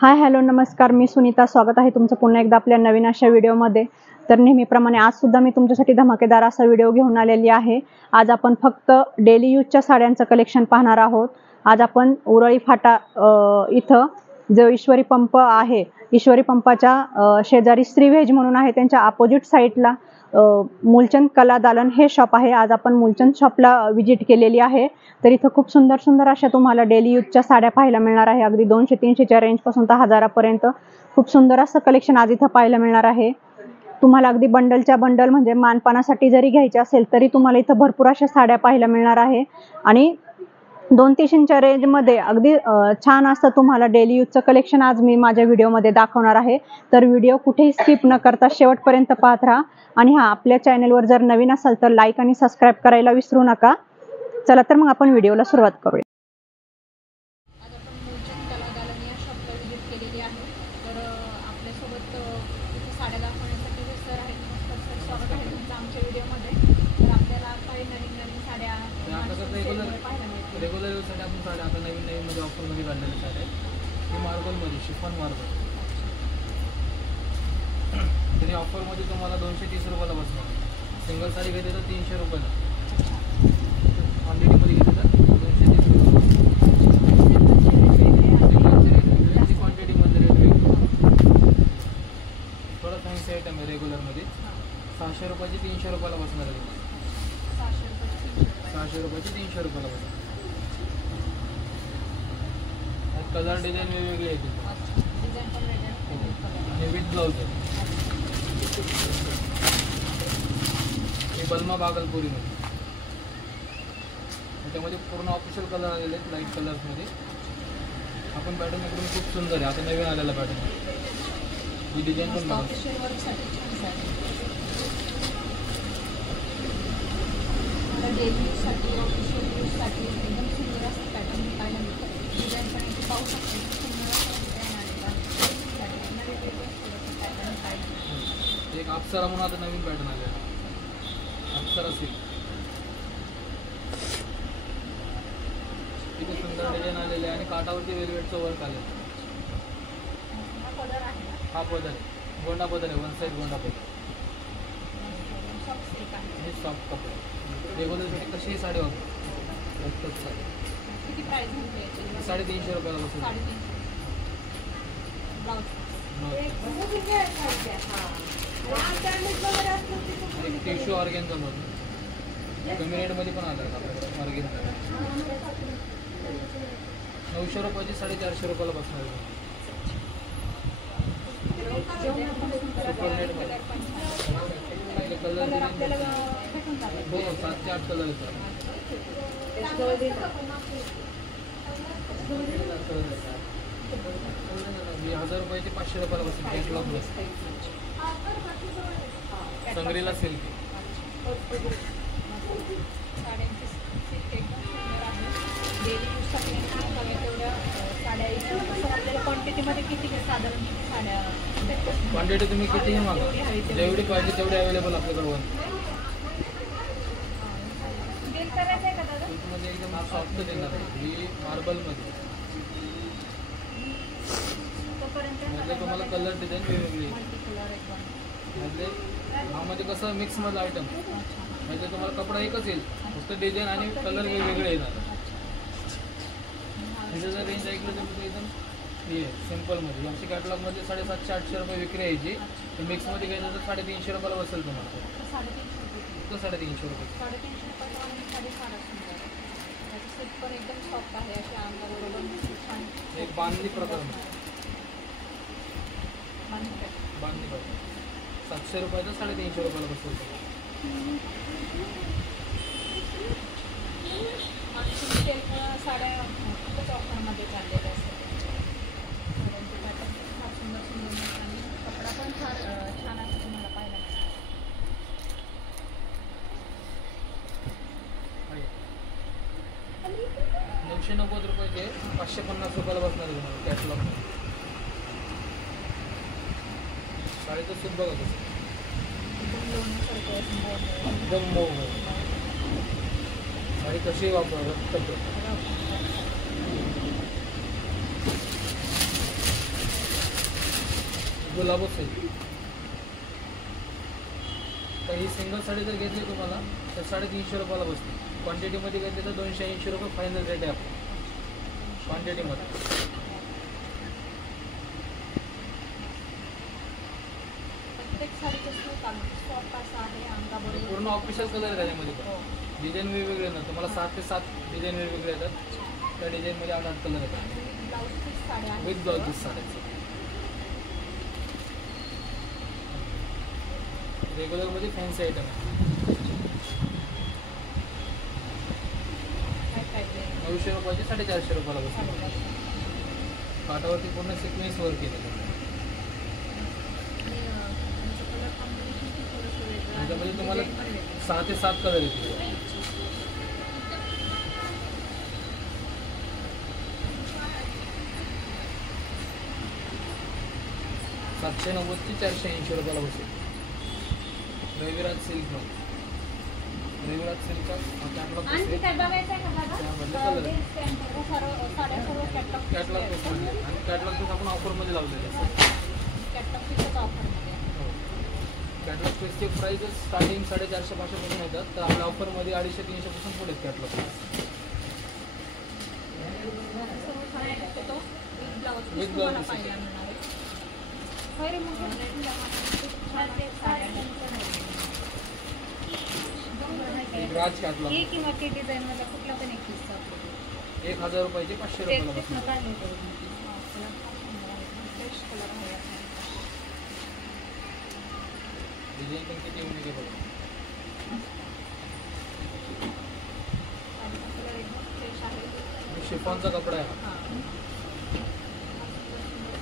Hi hello नमस्कार, मी सुनीता. स्वागत आहे तुमचं पुन्हा एकदा आपल्या नवीन अशा व्हिडिओमध्ये. तर नेहमीप्रमाणे आज सुद्धा मी तुमच्यासाठी धमाकेदार असा व्हिडिओ घेऊन आलेली आहे. आज आपण फक्त डेली यूजच्या साड्यांचं कलेक्शन पाहणार आहोत. आज आपण उरळी फाटा इथं जो ईश्वरी पंप आहे, ईश्वरी पंपाच्या शेजारी श्री व्हेज म्हणून आहे, त्यांच्या अपोजिट साईडला मूलचंद कला दालन हे शॉप आहे. आज आपण मूलचंद शॉपला विजिट केलेली आहे. तर इथं खूप सुंदर सुंदर अशा तुम्हाला डेली यूजच्या साड्या पाहायला मिळणार आहे. अगदी 200-300च्या रेंजपासून तर हजारापर्यंत खूप सुंदर असं कलेक्शन आज इथं पाहायला मिळणार आहे. तुम्हाला अगदी बंडलच्या बंडल म्हणजे मानपानासाठी जरी घ्यायचे असेल तरी तुम्हाला इथं भरपूर अशा साड्या पाहायला मिळणार आहे. आणि 200-300च्या रेंजमध्ये अगदी छान असं तुम्हाला डेली यूजचं कलेक्शन आज मी माझ्या व्हिडिओमध्ये दाखवणार आहे. तर व्हिडिओ कुठेही स्किप न करता शेवटपर्यंत पाहत राहा. आणि आपल्या चॅनलवर जर नवीन असाल तर लाईक आणि सबस्क्राईब करायला विसरू नका. चला तर मग आपण व्हिडिओला सुरुवात करूया. आज आपण मूलचंद कला दालन या शॉपला विजिट केलेली आहे. तर आपल्यासोबत इथे साड्या दाखवण्यासाठी जे सर आहेत, नमस्कार सर, स्वागत आहे तुमचं आमच्या व्हिडिओमध्ये. तर आपल्याला काही नवीन नवीन साड्या पाहायला मिळतील. रेग्युलर यूजसाठी आपण साड्या आता नवीन मध्ये ऑफरमध्ये काढलेल्या साड्या आहेत. ही मार्बलमध्ये शिफॉन मार्बल. तरी ऑफरमध्ये तुम्हाला 230 रुपयाला बसणार. सिंगल साडी घेतली तर 300 रुपयाला. क्वांटिटीमध्ये घेतली तर 230 रुपये. क्वांटिटीमध्ये रेट वेगळी. थोडा फॅन्सी आयटम आहे. रेग्युलरमध्ये 600 रुपयाची 300 रुपयाला बसणार आहे. 600 रुपयाची 300 रुपयाला बसणार. कलर डिझाईन वेगवेगळे येते आणि विथ ब्लाउज आहे. हे बल्मा भागलपुरीमध्ये. त्याच्यामध्ये पूर्ण ऑफिशियल कलर आलेले आहेत लाईट कलर्समध्ये. आपण पॅटर्न एकदम खूप सुंदर आहे. आता नवीन आलेला पॅटर्न. ही डिझाईन पण बघा. डेली यूजसाठी ऑफिशियल यूजसाठी एकदम सुंदर असं पॅटर्न पाहायला मिळतं. डिझाईन पण इथे पाहू शकतो. सुंदर असं डिझाईन आलेला वेगवेगळे पॅटर्न पाहिजे. एक अप्सरा म्हणून आता नवीन पॅटर्न आलेला. अप्सरा सिल्क. इथे सुंदर डिझाईन आलेले आणि काठावरती वेलवेटचं वर्क आलेलं. हा पदर आहे. गोंडा पदर आहे. वन साईड गोंडा पदर. हे सॉफ्ट कपडे. रेग्युलरसाठी कशीही साडी वापरू. किती प्राईस म्हणजे 350 रुपयाला बसून. 350 एक टिश्यू ऑर्गेनचा मधून कमी रेटमध्ये पण आलं आपल्याकडे. ऑर्गेनचा 900 रुपयाची 450 रुपयाला बसणार आहे. सुपर नेटमध्ये कलर हो 7 ते 8 कलर येतात. 1000 रुपयाची 500 रुपयाला बसेल. कॅटलॉग बस. संग्रीला सिल्क. साड्यांची सिल्क एकदम सुंदर आहे. डेली यूजसाठी हव्या तेवढ्या साड्या इथं आपल्याला क्वांटिटीमध्ये किती साधारण किती साड्या भेटतात? क्वांटिटी तुम्ही कितीही मागा, जेवढी पाहिजे तेवढी अवेलेबल आपल्याकडे. बिल करायचं आहे का दादा? सिल्कमध्ये एकदम सॉफ्ट देणार आहे. ही मार्बलमध्ये. म्हणजे तुम्हाला कलर डिझाईन वेगवेगळी. म्हणजे ह्यामध्ये कसं मिक्समध्ये आयटम म्हणजे तुम्हाला कपडा एकच येईल, फक्त डिझाईन आणि कलर वेगवेगळे येणार. त्याचं जर रेंज ऐकलं तर एकदम हे सिम्पलमध्ये. आमची कॅटलॉगमध्ये 750-800 रुपये विक्री यायची. तर मिक्समध्ये घ्यायचं तर 350 रुपयाला बसेल तुम्हाला. फक्त 350 रुपये. पण एकदम सॉफ्ट आहे. अशा अंगाबरोबर छान एक बांधणी प्रकार बांधणी प्रकार 700 रुपयाचं 350 रुपयाला बसेल. साड्या खूपच ऑफरमध्ये चाललेल्या असतात. साड्यांचे पॅटर्न फार सुंदर सुंदर आणि कपडा पण फार छान असं तुम्हाला पाहायला मिळणार. 990 रुपयाचे 550 रुपयाला बसणार आहे तुम्हाला कॅटलॉग. साडीचं सूट बघा कसं एकदम मऊ. साडी कशी वापरावं. गुलाबो सिल्क. तर ही सिंगल साडी जर घेतली तुम्हाला तर 350 रुपयाला बसते. क्वांटिटीमध्ये घेतली तर 280 रुपये फायनल रेट आहे आपला क्वांटिटीमध्ये. प्रत्येक साडीचं स्पॉट असा आहे अंगाबरोबर. पूर्ण ऑफिशियल कलर आहे त्याच्यामध्ये पण. डिझाईन वेगवेगळे ना तुम्हाला 7 ते 7 डिझाईन वेगवेगळे येतात. त्या डिझाईनमध्ये 8 कलर येतात ब्लाऊज पीस साड्या आहेत. विथ ब्लाउज पीस साड्याचं. रेग्युलरमध्ये फॅन्सी आयटम आहे. काय काय ते 900 रुपयाचे 450 रुपयाला बसते. काठावरती पूर्ण सिक्वेन्स वर्क केलेलं आहे. आणि तुमचं कलर कॉम्बिनेशन पण थोडंसं वेगळं आहे. त्याच्यामध्ये तुम्हाला Design पण वेगळं. 6 ते 7 कलर येतील. 790 ते 480 रुपयाला बसेल. रविराज सिल्क रविराज सिल्कचा कॅटलॉग आणखी काय बघायचं आहे का दादा? त्यामधले कलर ते सर्व साड्या सर्व कॅटलॉग कॅटलॉग पीस आणि कॅटलॉग पीस आपण ऑफरमध्ये लावलेले असतात. कॅटलॉग पीसच ऑफरमध्ये आहे. कॅटलॉग पीसचे प्राईस स्टार्टिंग 450-500 पासून येतात. तर आपल्या ऑफरमध्ये 250-300 पासून पुढे कॅटलॉग पीस. सर्व साड्या शक्यतो with blouse With piece blouse तुम्हाला piece पाहायला आहे. मिळणार आहे. होय रे, मग राज कॅटलॉग ही किंवा ती डिझाईन मध्ये कुठला पण एक पीस 1000 रुपयाचे 500 रुपयाला बसणार. फ्रेश कलर आहे. डिझाईन पण किती युनिक आहे बघा. साडीचा कलर एकदम फ्रेश आहे. शिफॉनचा कपडा आहे हा. हां.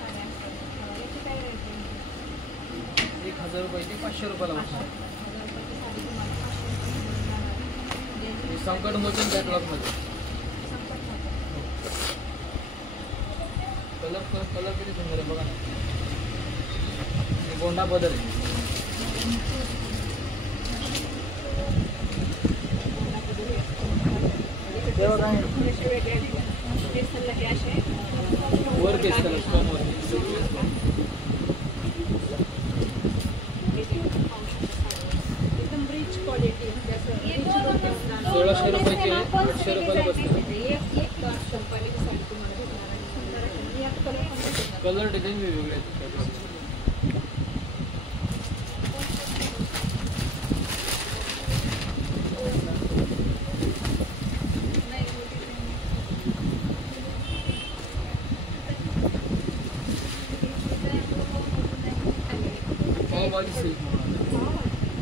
साड्या याची काय रेट आहे? 1000 रुपयाचे 500 रुपयाला बसणार. 1000 रुपयाची साडी तुम्हाला 500 रुपये मिळणार आहे. हे संकट मोचन कॅटलॉगमध्ये कलर कलर किती सुंदर आहे बघा ना. हे गोंडा बदल आहे. थोडेसे वेगळे केसला हे असे वर केस कलर स्टोन वर एकदम रिच क्वालिटी म्हणजे असं rich look देऊन 1600 रुपयाचे 800 रुपयाला बसणार. एक 800 रुपयाची साडी तुम्हाला भेटणार आहे. सुंदर आहे. आणि यात कलर पण सुंदर. कलर डिझाईन वेगवेगळे आहेत त्याच्यामध्ये. पावभाजी सिल्क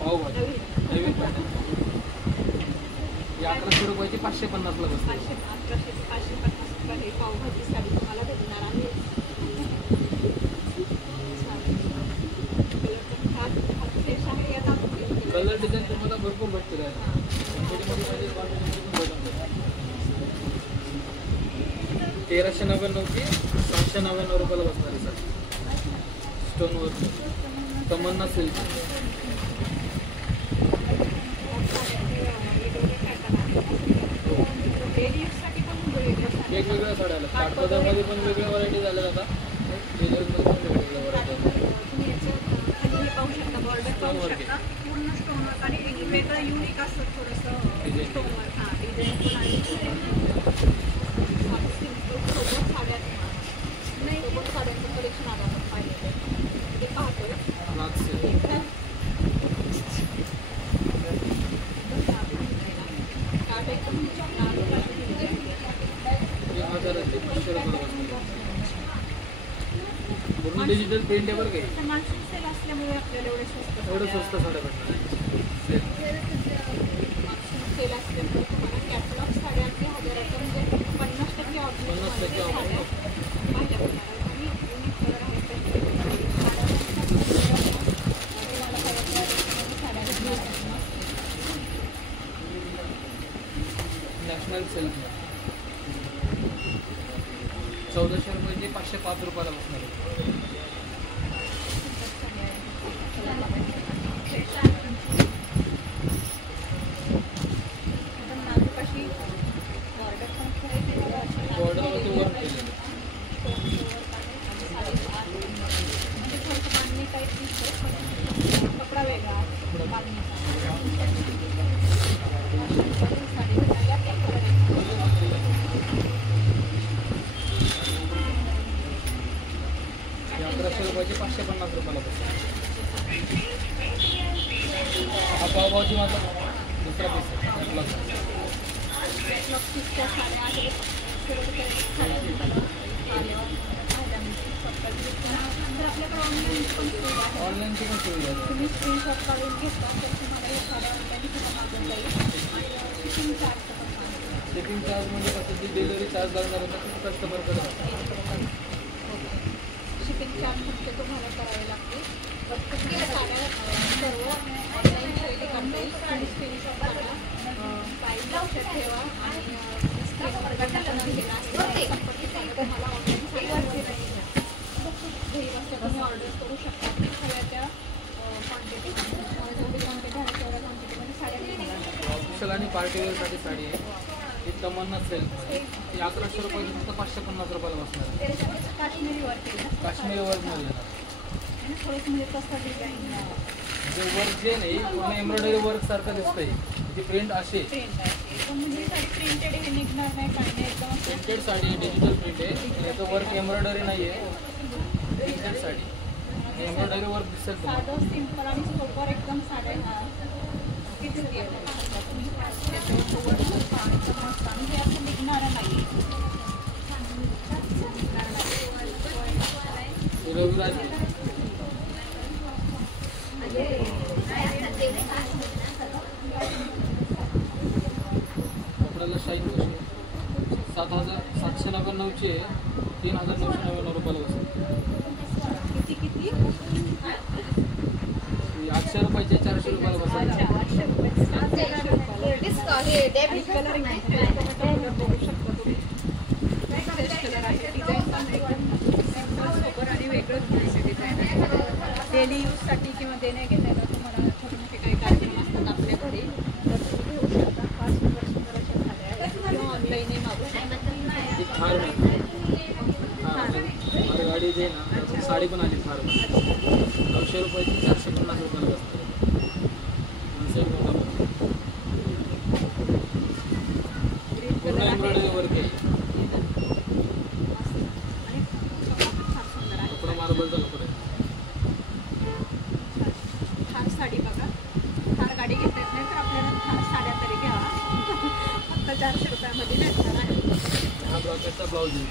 पावभाजी नवीन पॅटर्न. हे 1100 रुपयाचे 550 ला बसणार. 550 रुपये ही पावभाजी साडी तुम्हाला भेटणार आहे. कलर डिझाईन तुम्हाला भरपूर भेटतील आहे. क्वांटिटीमध्ये पाहिजे क्वांटिटीमध्ये भेटून जाईल. 1399 ते 799 रुपयाला बसणार आहे साडी. स्टोनवर तमन्ना सिल्क वेगवेगळ्या साड्या आल्या. काठपदरमध्ये पण वेगवेगळ्या व्हरायटी झाल्या आता. टेलर्समध्ये पण वेगवेगळ्या व्हरायटी आल्या. पाहू शकता बॉर्डर पाहू शकता पूर्ण स्टोनवर्क आणि वेगळं युनिक असतं थोडंसं स्टोनवर्क. हां, डिझाईन पण आहे. सोबत साड्या नाही सोबत साड्यांचं कलेक्शन आता आपण पाहिलेलं आहे. ते पाहतोय नाथ सिल्क काट एकदम 1000 ते 500 रुपयाला बसणार. पूर्ण डिजिटल प्रिंट आहे बरं काही. मान्सून सेल असल्यामुळे आपल्याला एवढे एवढं स्वस्त साड्या भेटणार. मान्सून सेल असल्यामुळे तुम्हाला कॅटलॉग साड्या अगदी 1000च्या म्हणजे 50% ऑफ 50% ऑफ. पाहिल्या भेटणार आहेत. आणि युनिक कलर आहेत त्याचे. साड्या भेटणार आहेत. नॅशनल सिल्क 1400 रुपयाचे 505 रुपयाला बसणार आहे. बॉर्डरवरती वर्क केलेलं. 1100 रुपयाची 550 रुपयाला बसते. हा पावभाजी माझा दुसरा पीस आहे ब्लाउज. नक्कीच्या साड्या आहेत. तर आपल्याकडे ऑनलाईन पण सुविधा आहे. ऑनलाईनची पण सुविधा आहे. तुम्ही स्क्रीनशॉट काढून घेतला तर तुम्हाला हे साड्या ऑनलाईन सुद्धा मागवून जाईल. आणि शिपिंग चार्जचं पण सांगतो. शिपिंग चार्ज म्हणजे कसं, जी डिलिव्हरी चार्ज लागणार होता ते कस्टमरकडे शिपिंग चार्ज फक्त तुम्हाला करावे लागते. फक्त तुम्ही साड्या सर्व ऑनलाईन खरेदी करता येईल. तुम्ही स्क्रीनशॉट काढा, प्राईस लक्षात ठेवा आणि स्क्रीनवर बटन दिलेला असतो संपर्क साड्या तुम्हाला ऑनलाईन साड्या घरी बसल्या तुम्ही ऑर्डर करू शकता. सगळ्या त्या क्वांटिटीमध्ये तुम्हाला जेवढी क्वांटिटी आहे तेवढ्या क्वांटिटीमध्ये साड्या मिळणार. ऑफिशियल आणि पार्टीवेअरसाठी साडी आहे. ही तमन्ना सेल ती 1100 रुपयाची फक्त 550 रुपयाला बसणार आहे. त्याच्यामध्ये काश्मीरी वर्क केलं, काश्मीरी वर्क मिळणार आणि थोडंसं म्हणजे कसं डिझाईन म्हणजे वर्क जे नाही पूर्ण एम्ब्रॉयडरी वर्क सारखं दिसतंय. जी प्रिंट अशी प्रिंट आहे एकदम म्हणजे साडी प्रिंटेड हे निघणार नाही काही नाही एकदम प्रिंटेड साडी आहे. डिजिटल प्रिंट आहे. याचं वर्क एम्ब्रॉयडरी नाही आहे. प्रिंटेड साडी एम्ब्रॉयडरी वर्क दिसेल तुम्हाला. साधं सिंपल आणि सोबर एकदम साड्या किती मस्त आणि हे असं निघणारं नाही. रविराज कपड्याला शाईन कशी 7,799ची आहे. 3,999 रुपयाला बसेल. किती 800 रुपयाचे 400 रुपयाला बसेल. 800 रुपये कलर बघू शकता तुम्ही. कलर आहे डिझाईन पण एकदम सोबर आणि वेगळंच दिसते डिझाईन आहे. डेली यूजसाठी किंवा देण्या घेण्याला तुम्हाला छोटे मोठे काही कार्यक्रम असतात आपल्या घरी तर तुम्ही घेऊ शकता. फार सुंदर सुंदर अशा साड्या आहेत किंवा ऑनलाईनही मागू शकता. ती थार गाडी जे ना त्याची साडी पण आली थार 900 रुपयाची 450 रुपयाला बसते. पूर्ण एम्ब्रॉयडरी वर्क आहे. कपडा मार्बलचा कपडा आहे. थार साडी बघा. थार गाडी घेता येत नाही तर आपल्याला थार साड्या तरी घ्यावा. फक्त 400 रुपयामध्ये भेटणार आहे. हा ब्रॉकेटचा ब्लाऊज आहे.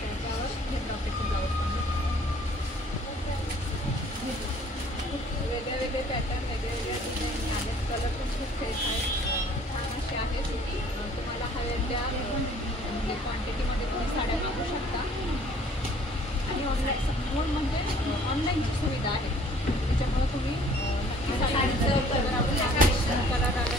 त्याच्यावर हे ब्रॉकेटचं ब्लाऊज पण वेगळे वेगळे पॅटर्न वेगवेगळ्या डिझाईन आहेत. कलर पण खूप फ्रेश आहेत. छान असे आहेत. तुम्हाला हवे त्या क्वांटिटीमध्ये तुम्ही साड्या मागू शकता. आणि ऑनलाईन मूळ म्हणजे ऑनलाईनची सुविधा आहे. त्याच्यामुळे तुम्ही साड्यांचं कलर आपण कलर आलं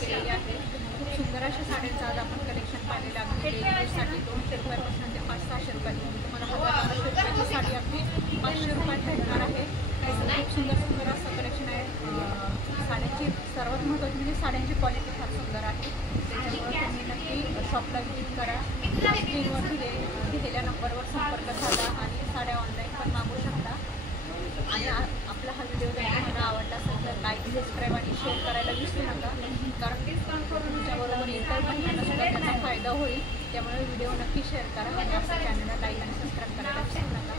केलेली आहे. खूप सुंदर अशा साड्यांचं आज आपण कलेक्शन पाहिलेलं आहे. डेली यूजसाठी 200 रुपयापासून ते 500-600 रुपयापर्यंत तुम्हाला 1000-1200 रुपयाची साडी अगदी 500 रुपयात भेटणार आहे. खूप सुंदर सुंदर असं कलेक्शन आहे. साड्यांची सर्वात महत्त्वाची म्हणजे साड्यांची क्वालिटी फार सुंदर आहे. त्याच्यामुळे तुम्ही नक्की शॉपला व्हिजिट करा. स्क्रीनवर दिलेल्या नंबरवर संपर्क साधा आणि साड्या ऑनलाईन पण मागू शकता. आणि आपला हा व्हिडिओ जर तुम्हाला आवडला असेल तर लाईक सबस्क्राईब आणि शेअर करायला विसरू नका. कारण तुमच्याबरोबर इतर महिलांना सुद्धा त्याचा फायदा होईल. त्यामुळे व्हिडिओ नक्की शेअर करा आणि आपल्या चॅनलला लाईक आणि सबस्क्राईब करायला विसरू नका.